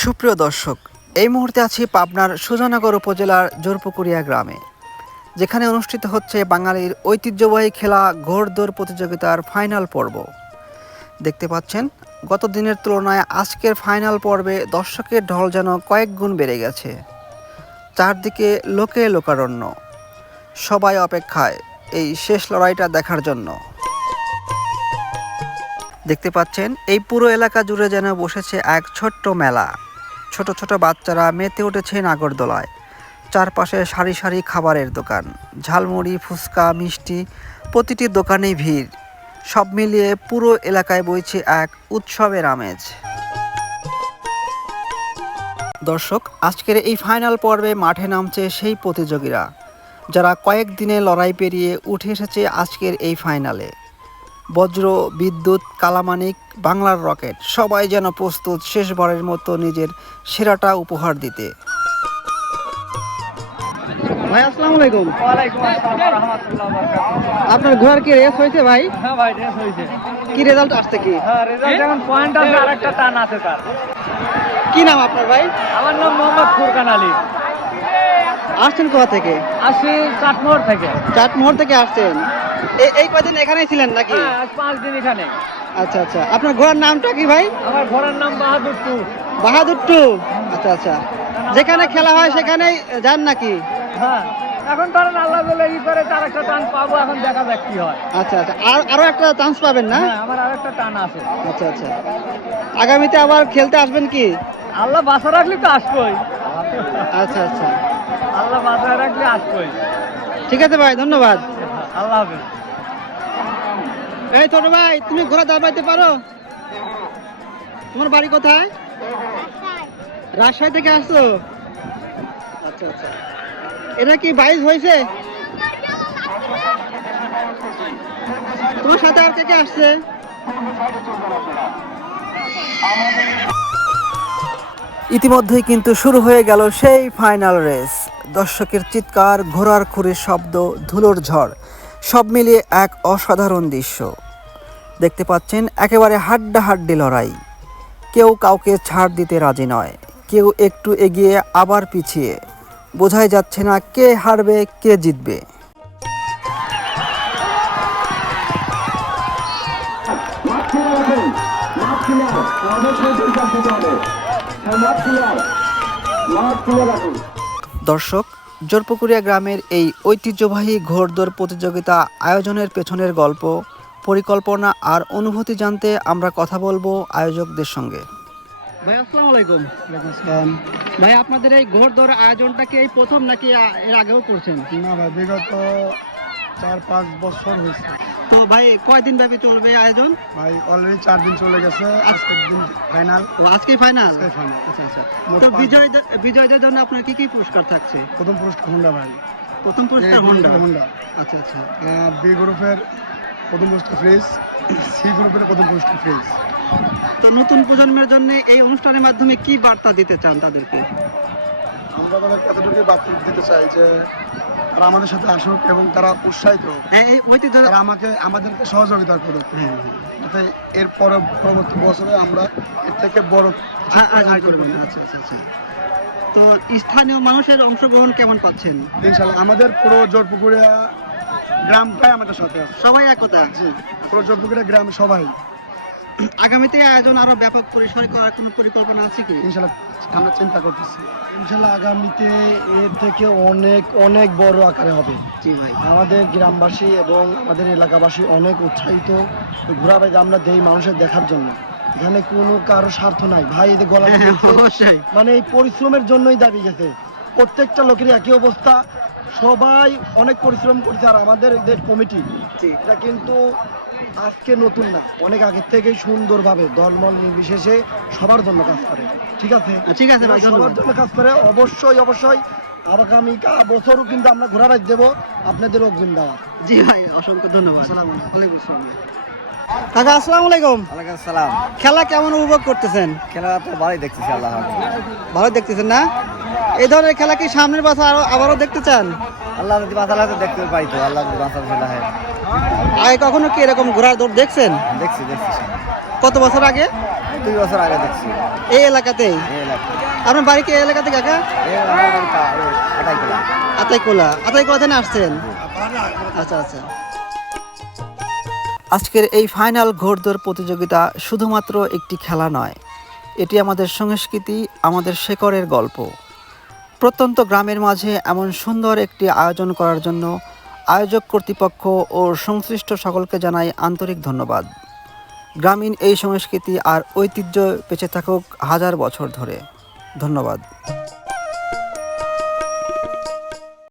সুপ্রিয় দর্শক, এই মুহূর্তে আছি পাবনার সুজানগর উপজেলার জোরপুকুরিয়া গ্রামে, যেখানে অনুষ্ঠিত হচ্ছে বাঙালির ঐতিহ্যবাহী খেলা ঘোড়দৌড় প্রতিযোগিতার ফাইনাল পর্ব। দেখতে পাচ্ছেন, গত দিনের তুলনায় আজকের ফাইনাল পর্বে দর্শকের ঢল যেন কয়েক গুণ বেড়ে গেছে। চারদিকে লোকে লোকারণ্য, সবাই অপেক্ষায় এই শেষ লড়াইটা দেখার জন্য। দেখতে পাচ্ছেন, এই পুরো এলাকা জুড়ে যেন বসেছে এক ছোট্ট মেলা। ছোট ছোট বাচ্চারা মেতে উঠেছে নাগরদোলায়। চারপাশে সারি সারি খাবারের দোকান, ঝালমুড়ি, ফুচকা, মিষ্টি, প্রতিটি দোকানেই ভিড়। সব মিলিয়ে পুরো এলাকায় বইছে এক উৎসবের আমেজ। দর্শক, আজকের এই ফাইনাল পর্বে মাঠে নামছে সেই প্রতিযোগীরা যারা কয়েক দিনে লড়াই পেরিয়ে উঠে এসেছে আজকের এই ফাইনালে। বজ্র, বিদ্যুৎ, কালামানিক, বাংলার রকেট সবাই যেন প্রস্তুত শেষবারের মতো নিজের সেরাটা উপহার দিতে। ভাই আসসালামু আলাইকুম। ওয়ালাইকুম আসসালাম ওয়া রাহমাতুল্লাহি ওয়া বারাকাতুহু। আপনার ঘোড়ার কি রেস হয়েছে ভাই? হ্যাঁ ভাই, রেস হইছে। কি রেজাল্ট আসছে কি? হ্যাঁ, রেজাল্ট এখন পয়েন্ট আছে, আরেকটা টান আছে তার। কি নাম আপনার ভাই? আমার নাম মোহাম্মদ ফুরকান আলী। আসছেন কোথা থেকে? আসি চাটমোহর থেকে। চাটমোহর থেকে আসছেন। এই কয়দিন এখানেই ছিলেন নাকি? হ্যাঁ, আজ 5 দিন এখানে। আচ্ছা আচ্ছা, আপনার ঘোড়ার নামটা কি ভাই? আমার ঘোড়ার নাম বাহাদুর টু। বাহাদুর টু। আচ্ছা আচ্ছা, যেখানে খেলা হয় সেখানেই যান নাকি? হ্যাঁ, এখন ধরেন আল্লাহ বলে ই করে তার একটা টান পাবো, এখন দেখা যাক কি হয়। আচ্ছা আচ্ছা, আরো একটা চান্স পাবেন না? হ্যাঁ, আমার আরেকটা টান আছে। আচ্ছা আচ্ছা, আগামীতে আবার খেলতে আসবেন কি? আল্লাহ বাঁচা রাখলে তো আসবোই। আচ্ছা আচ্ছা, আল্লাহ বাঁচা রাখলে আসবোই। ঠিক আছে ভাই, ধন্যবাদ। আল্লাহ হাফেজ। এই ছোট ভাই, তুমি ঘোড়া দাঁড়াইতে পারো? তোমার বাড়ি কোথায়? রাজশাহী থেকে আসছো? আচ্ছা আচ্ছা, এটা কি বাইশ হয়েছে? তোমার সাথে আর কে কে আসছে? ইতিমধ্যেই কিন্তু শুরু হয়ে গেল সেই ফাইনাল রেস। দর্শকের চিৎকার, ঘোড়ার খুরের শব্দ, ধুলোর ঝড়, সব মিলিয়ে এক অসাধারণ দৃশ্য। দেখতে পাচ্ছেন, একেবারে হাড্ডাহাড্ডি লড়াই। কেউ কাউকে ছাড় দিতে রাজি নয়, কেউ একটু এগিয়ে আবার পিছিয়ে। বোঝাই যাচ্ছে না কে হারবে কে জিতবে। দর্শক, জোরপুকুরিয়া গ্রামের এই ঐতিহ্যবাহী ঘোড়দৌড় প্রতিযোগিতা আয়োজনের পেছনের গল্প, পরিকল্পনা আর অনুভূতি জানতে আমরা কথা বলবো আয়োজকদের সঙ্গে। ভাই আসসালামু আলাইকুম। ভাই, আপনাদের এই ঘোড়দৌড় আয়োজনটা কি এই প্রথম নাকি এর আগেও করছেন? না ভাই, বিগত 4-5 বছর হয়েছে। তো ভাই, কয়দিন ব্যাপী চলবে আয়োজন? ভাই অলরেডি 4 দিন চলে গেছে, আজকের দিন ফাইনাল। ও, আজকেই ফাইনাল? আজকেই ফাইনাল। আচ্ছা আচ্ছা, মোট তো 5 বিজয়ীদের জন্য আপনার কি কি পুরস্কার থাকছে? প্রথম পুরস্কার হোন্ডা ভাই। প্রথম পুরস্কার হোন্ডা। আচ্ছা আচ্ছা, বি গ্রুপের প্রথম পুরস্কার ফ্রিজ, সি গ্রুপের প্রথম পুরস্কার ফ্রিজ। তো নতুন প্রজন্মের জন্য এই অনুষ্ঠানের মাধ্যমে কি বার্তা দিতে চান তাদেরকে? আমরা তাদেরকে এতটুকুই বার্তা দিতে চাই যে তারা আমাদের সাথে আসুক এবং তারা উৎসাহিত হোক। এই ঐতিহ্য। তারা আমাদেরকে সহযোগিতা করুক, হ্যাঁ, যাতে এর পরবর্তী বছরে আমরা এর থেকে বড় আয়োজন করবেন। আচ্ছা আচ্ছা আচ্ছা, তো স্থানীয় মানুষের অংশগ্রহণ কেমন পাচ্ছেন? ইনশাআল্লাহ আমাদের পুরো জোরপুকুরিয়া গ্রামটাই আমাদের সাথে আছে। সবাই একতা? জি, পুরো জোরপুকুরিয়া গ্রাম সবাই। আগামীতে আয়োজন আরো ব্যাপক পরিসরে করার কোনো পরিকল্পনা আছে কি? ইনশাআল্লাহ আমরা চিন্তা করতেছি। ইনশাল্লাহ আগামীতে এর থেকে অনেক অনেক বড় আকারে হবে। জি ভাই, আমাদের গ্রামবাসী এবং আমাদের এলাকাবাসী অনেক উৎসাহিত ঘোরাবাই আমরা দেই মানুষের দেখার জন্য। এখানে কোনো কারো স্বার্থ নাই ভাই, এদের গলা অবশ্যই। মানে এই পরিশ্রমের জন্যই দাবি গেছে। প্রত্যেকটা লোকের একই অবস্থা, সবাই অনেক পরিশ্রম করছে। আর আমাদের এদের কমিটি, এটা কিন্তু আজকে নতুন না, অনেক আগের থেকেই সুন্দরভাবে দলমল নির্বিশেষে সবার জন্য কাজ করে। ঠিক আছে, ঠিক আছে ভাই, সবার জন্য কাজ করে। অবশ্যই অবশ্যই আগামী বছরও কিন্তু আমরা ঘোরাবাই দেবো আপনাদের অগ্রিম দেওয়া। জি ভাই, অসংখ্য ধন্যবাদ। আসসালামু আলাইকুম। ওয়ালাইকুম আসসালাম। কাকা আসসালামু আলাইকুম। ওয়ালাইকুম আসসালাম। খেলা কেমন উপভোগ করতেছেন? খেলা তো ভালোই দেখতেছি, আল্লাহ হাফেজ। ভালো দেখতেছেন না? এই ধরনের খেলা কি সামনের বছর আবারও দেখতে চান? আল্লাহ যদি বাঁচালে তো দেখতে পাই, তো আল্লাহ যদি বাঁচালে খেলা হয়। আগে কখনো কি এরকম ঘোড়ার দৌড় দেখছেন? দেখছি। কত বছর আগে? 2 বছর আগে দেখছি এই এলাকাতেই? এই এলাকায় আপনার বাড়ি কি এই এলাকাতে কাকা? আতাইকোলা থেকে আসছেন? আচ্ছা আচ্ছা। আজকের এই ফাইনাল ঘোড়দৌড় প্রতিযোগিতা শুধুমাত্র একটি খেলা নয়, এটি আমাদের সংস্কৃতি, আমাদের শেকড়ের গল্প। প্রত্যন্ত গ্রামের মাঝে এমন সুন্দর একটি আয়োজন করার জন্য আয়োজক কর্তৃপক্ষ ও সংশ্লিষ্ট সকলকে জানাই আন্তরিক ধন্যবাদ। গ্রামীণ এই সংস্কৃতি আর ঐতিহ্য বেঁচে থাকুক হাজার বছর ধরে। ধন্যবাদ।